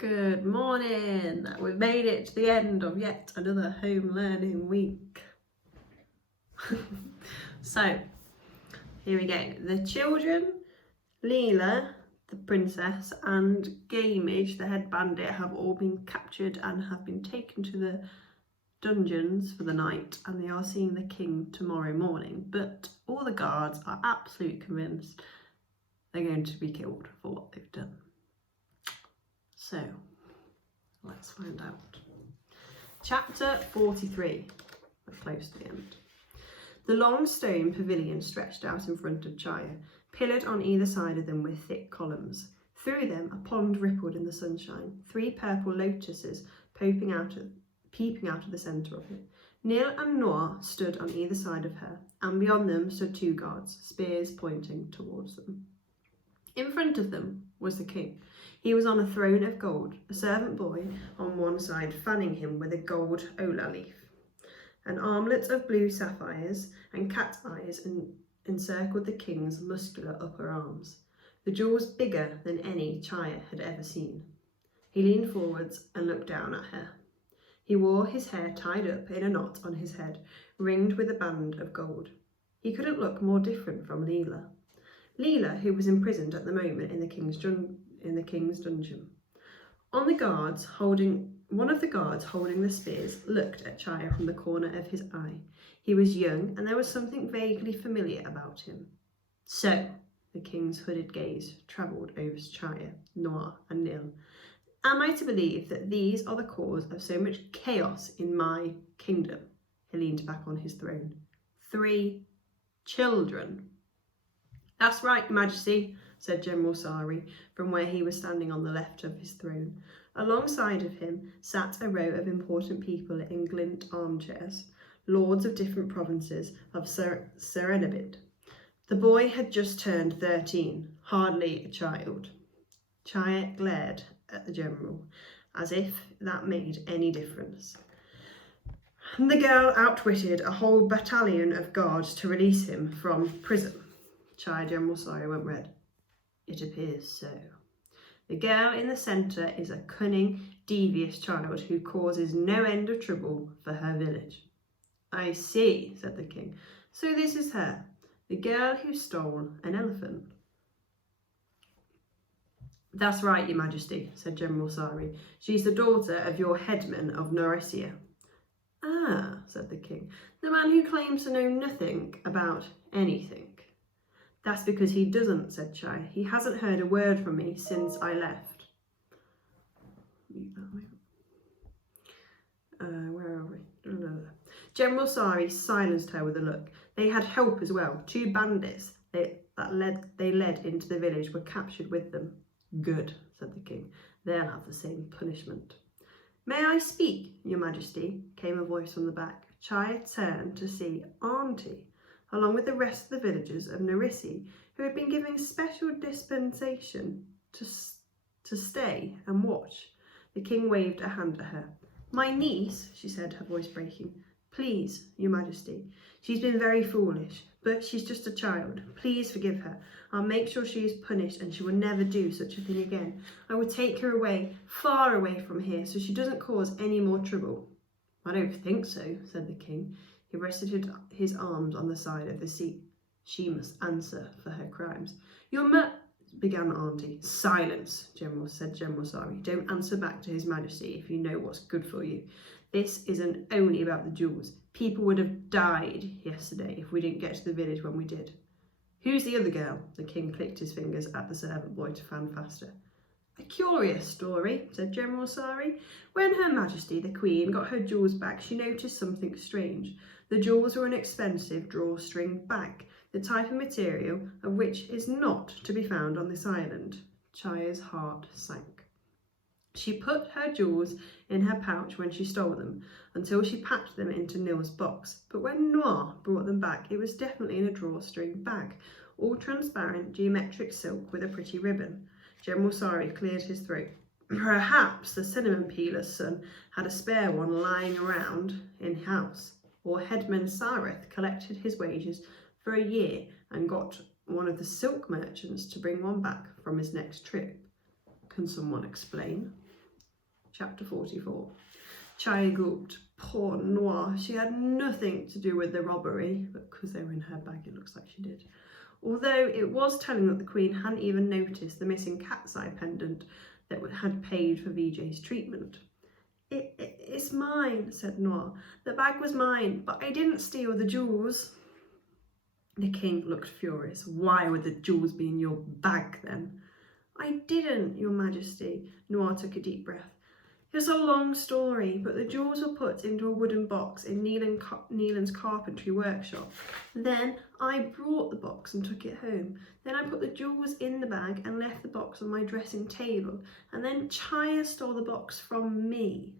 Good morning. We've made it to the end of yet another home learning week. So, here we go. The children, Leela, the princess, and Gamage, the head bandit, have all been captured and have been taken to the dungeons for the night, and they are seeing the king tomorrow morning. But all the guards are absolutely convinced they're going to be killed for what they've done. So, let's find out. Chapter 43. We're close to the end. The long stone pavilion stretched out in front of Chaya, pillared on either side of them with thick columns. Through them, a pond rippled in the sunshine, 3 purple lotuses peeping out of the centre of it. Nil and Noir stood on either side of her, and beyond them stood 2 guards, spears pointing towards them. In front of them was the king. He was on a throne of gold, a servant boy on one side fanning him with a gold ola leaf. An armlet of blue sapphires and cat's eyes encircled the king's muscular upper arms, the jewels bigger than any Chaya had ever seen. He leaned forwards and looked down at her. He wore his hair tied up in a knot on his head, ringed with a band of gold. He couldn't look more different from Leela. Leela, who was imprisoned at the moment in the king's dungeon. One of the guards holding the spears looked at Chaya from the corner of his eye. He was young, and there was something vaguely familiar about him. So, the king's hooded gaze travelled over Chaya, Noir, and Nil. Am I to believe that these are the cause of so much chaos in my kingdom? He leaned back on his throne. 3 children. That's right, Your Majesty, said General Sari from where he was standing on the left of his throne. Alongside of him sat a row of important people in glint armchairs, lords of different provinces of Serenabid. The boy had just turned 13, hardly a child. Chaya glared at the general, as if that made any difference. The girl outwitted a whole battalion of guards to release him from prison. Chaya General Sari went red. It appears so. The girl in the centre is a cunning, devious child who causes no end of trouble for her village. I see, said the king. So this is her, the girl who stole an elephant. That's right, Your Majesty, said General Sari. She's the daughter of your headman of Noresia. Ah, said the king, the man who claims to know nothing about anything. That's because he doesn't, said Chaya. He hasn't heard a word from me since I left. Where are we? General Sari silenced her with a look. They had help as well. 2 bandits they led into the village were captured with them. Good, said the king. They'll have the same punishment. May I speak, Your Majesty? Came a voice from the back. Chaya turned to see Auntie, along with the rest of the villagers of Nerisi, who had been given special dispensation to stay and watch. The king waved a hand at her. My niece, she said, her voice breaking. Please, Your Majesty. She's been very foolish, but she's just a child. Please forgive her. I'll make sure she is punished and she will never do such a thing again. I will take her away, far away from here, so she doesn't cause any more trouble. I don't think so, said the king. He rested his arms on the side of the seat. She must answer for her crimes. Began Auntie. Silence, said General Sari. Don't answer back to His Majesty if you know what's good for you. This isn't only about the jewels. People would have died yesterday if we didn't get to the village when we did. Who's the other girl? The king clicked his fingers at the servant boy to fan faster. A curious story, said General Sari. When Her Majesty, the Queen, got her jewels back, she noticed something strange. The jewels were an expensive drawstring bag, the type of material of which is not to be found on this island. Chaya's heart sank. She put her jewels in her pouch when she stole them, until she packed them into Nil's box. But when Noir brought them back, it was definitely in a drawstring bag, all transparent geometric silk with a pretty ribbon. General Sari cleared his throat. Perhaps the cinnamon peeler's son had a spare one lying around in house, or Headman Sareth collected his wages for a year and got one of the silk merchants to bring one back from his next trip. Can someone explain? Chapter 44. Chaya gulped. Poor Noir. She had nothing to do with the robbery, but because they were in her bag, it looks like she did. Although it was telling that the Queen hadn't even noticed the missing cat's eye pendant that had paid for VJ's treatment. It's mine, said Noir. The bag was mine, but I didn't steal the jewels. The king looked furious. Why would the jewels be in your bag then? I didn't, your majesty. Noir took a deep breath. It's a long story, but the jewels were put into a wooden box in Neelan's carpentry workshop. Then I brought the box and took it home. Then I put the jewels in the bag and left the box on my dressing table. And then Chaya stole the box from me.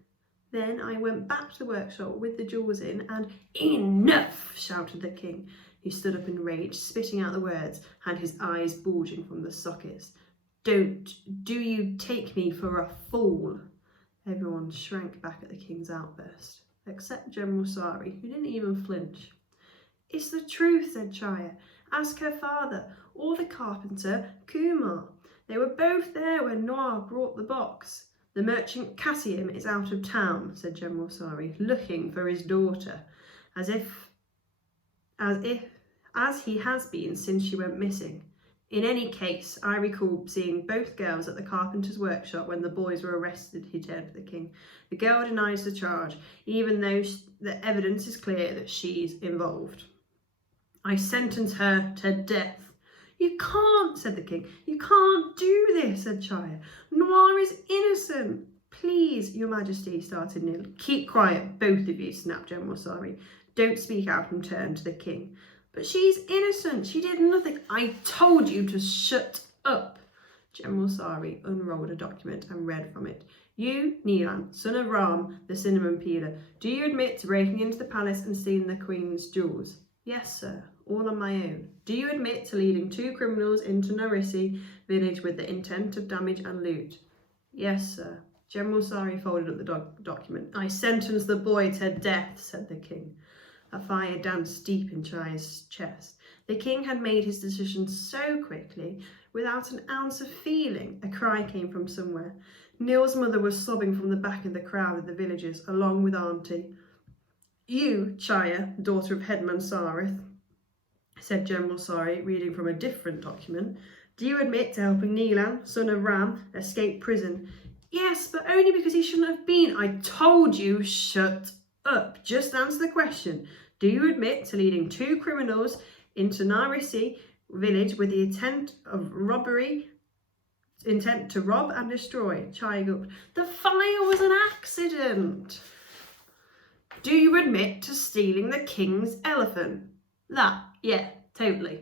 Then I went back to the workshop with the jewels in and... Enough! Shouted the king. He stood up in rage, spitting out the words, and his eyes bulging from the sockets. Do you take me for a fool? Everyone shrank back at the king's outburst, except General Sari, who didn't even flinch. It's the truth, said Chaya. Ask her father, or the carpenter, Kumar. They were both there when Noir brought the box. The merchant Cassium is out of town, said General Sari, looking for his daughter, as he has been since she went missing. In any case, I recall seeing both girls at the carpenter's workshop when the boys were arrested, he turned to the king. The girl denies the charge, even though the evidence is clear that she's involved. I sentence her to death. You can't, said the king. You can't do this, said Chaya. Noir is innocent. Please, your majesty, started Neil. Keep quiet, both of you, snapped General Sari. Don't speak out, and turned to the king. But she's innocent. She did nothing. I told you to shut up. General Sari unrolled a document and read from it. You, Neelan, son of Ram, the cinnamon peeler, do you admit to breaking into the palace and stealing the queen's jewels? Yes, sir, all on my own. Do you admit to leading 2 criminals into Narissi village with the intent of damage and loot? Yes, sir. General Sari folded up the document. I sentence the boy to death, said the king. A fire danced deep in Chaya's chest. The king had made his decision so quickly, without an ounce of feeling. A cry came from somewhere. Neil's mother was sobbing from the back of the crowd of the villagers, along with Auntie. You, Chaya, daughter of Headman Sarith, said General Sari, reading from a different document, do you admit to helping Neelan, son of Ram, escape prison? Yes, but only because he shouldn't have been. I told you, shut up. Just answer the question. Do you admit to leading 2 criminals into Narissi village with the intent to rob and destroy? Chaya gulped. The fire was an accident. Do you admit to stealing the king's elephant? That, yeah, totally.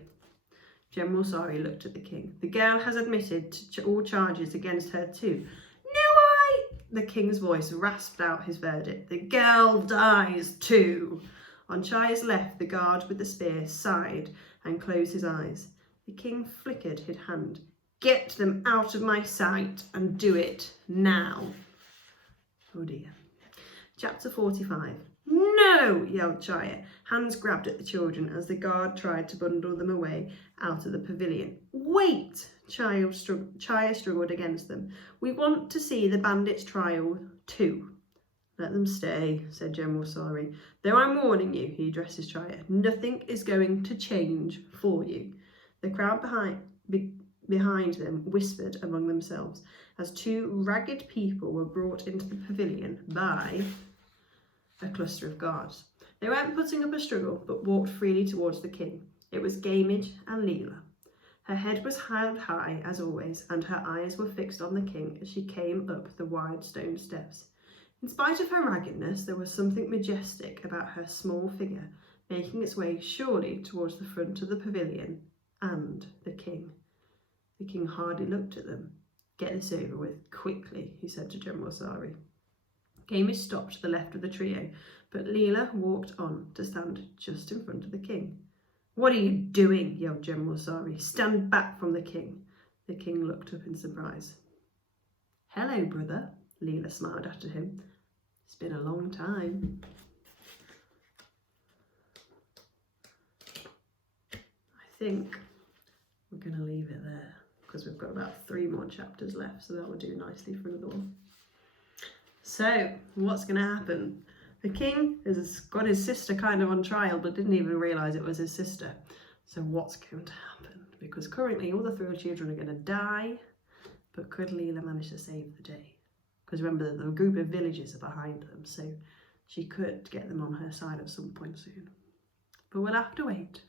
General Sari looked at the king. The girl has admitted to all charges against her too. The king's voice rasped out his verdict. The girl dies too. On Chaya's left, the guard with the spear sighed and closed his eyes. The king flickered his hand. Get them out of my sight and do it now. Oh dear. Chapter 45. No, yelled Chaya. Hands grabbed at the children as the guard tried to bundle them away out of the pavilion. Wait! Chaya struggled against them. We want to see the bandits' trial too. Let them stay, said General Sari. Though I'm warning you, he addressed his Chaya, nothing is going to change for you. The crowd behind them whispered among themselves as 2 ragged people were brought into the pavilion by a cluster of guards. They weren't putting up a struggle, but walked freely towards the king. It was Gamage and Leela. Her head was held high, as always, and her eyes were fixed on the king as she came up the wide stone steps. In spite of her raggedness, there was something majestic about her small figure, making its way surely towards the front of the pavilion and the king. The king hardly looked at them. Get this over with, quickly, he said to General Sari. Gamage stopped to the left of the trio, but Leela walked on to stand just in front of the king. What are you doing? Yelled General Sari. Stand back from the king. The king looked up in surprise. Hello, brother, Leela smiled after him. It's been a long time. I think we're going to leave it there because we've got about 3 more chapters left, so that will do nicely for another one. So, what's going to happen? The king has got his sister kind of on trial, but didn't even realise it was his sister. So what's going to happen? Because currently all the 3 children are going to die, but could Leela manage to save the day? Because remember, the group of villagers are behind them, so she could get them on her side at some point soon. But we'll have to wait.